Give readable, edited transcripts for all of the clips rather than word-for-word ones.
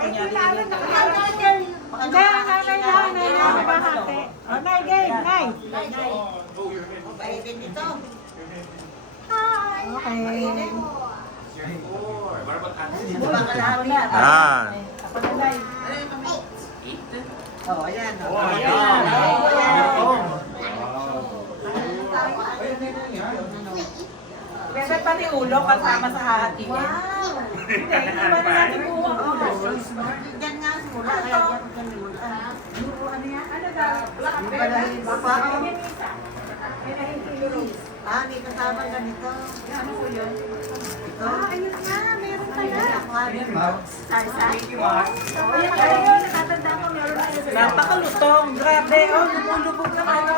kunyari yun. Nay, game, nay. Paitin ito. Okay. Ito ba kalahati at? Yan. Ako na, nay. Oh, ayan. Bebe, pati ulo kasama sa hati. Hindi, iwan na natin buwang ulo. Diyan nga simula. Kaya diyan simula. Ano yan? Ano daw? Baba, oh. May kasama ganito. Ano po yun? Ito. Ayun nga, meron pala. Aquarium. Ayun, nakatanda ko, meron na yun. Napakalutong, grabe, oh, lumulubog na ano.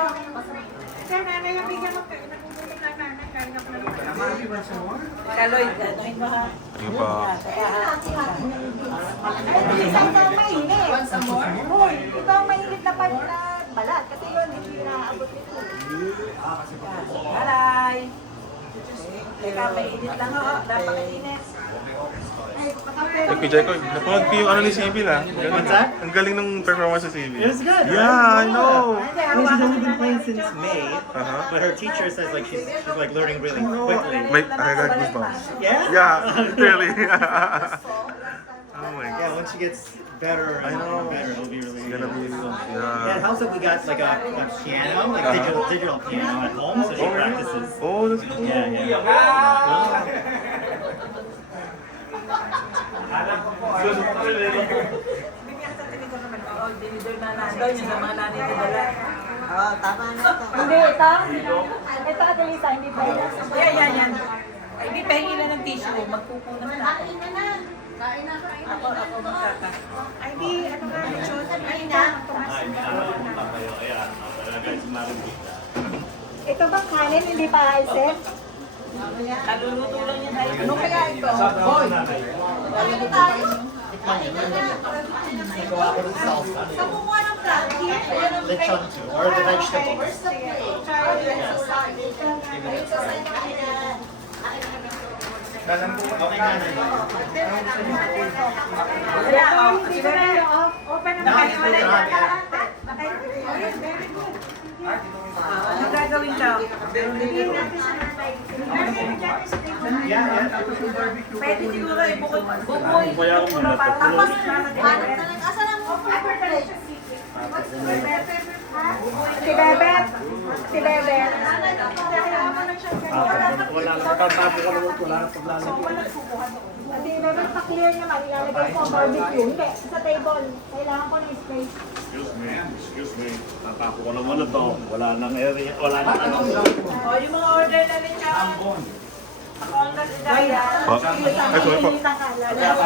Kaya nanay, yung bigyan mo, nagugulong na nanay, kaya na pala. Kaloy, gano'y mo ha. Sige pa. Ay, isa ito mainit. Once more? Uy, ito ang mainit na balat. Kasi yun, hindi naaabot nito. Alay. Teka, mainit lang ho. Napakainit. Jeko, Jeko, napanood ko yung ano ni Sibyl ah. What's that? Ang galing ng performance ni Sibyl. It was good. Yeah, I know. Well, she's only been playing since May, Uh-huh. but her teacher says like she's like learning really quickly. Wait, I got goosebumps. Yeah. Yeah, literally. Oh my Yeah, god. once she gets better I and know. better, it'll be really. It's gonna be, Yeah, yeah. and also we got like a piano, like digital piano at home, so she practices. Oh, that's cool. Yeah, yeah. Bibigyan sa tinigor naman. Oo, dinidor na nandun yung sa mga nanay ko dala. Oh, tama na ito. Hindi, ito. Ito, Adelisa, hindi ba yan? Yan. Ay, di pahingi lang ng tissue. Magpupunan na ako. Ako magkaka. Ay, di, ano nga, Chos? Ay, na. Ito bang kanin, hindi pa isip? Kaluluto lang yan. Ay, Ano kaya ito? Boy. Sa kumuha ng plastic. Lechon too, or the vegetables. Okay na. Kaya, hindi ko na open na makaliwala yan. Ano gagawin ka? Pwede siguro ibukod. Bubuhay ito muna para tapos. Asan ang paper plate? Si Bebet. Si Bebet. Wala na, matatapo ka naman, wala na paglalagay. Si Bebet, pa-clear naman. Ilalagay ko ang barbecue. Hindi, sa table. Kailangan ko ng space. Excuse me. Natako ko naman ito. Wala nang area, wala nang ano. O, yung mga order na rin siya. Ako ang nagdaya. Ay, sorry po. Ang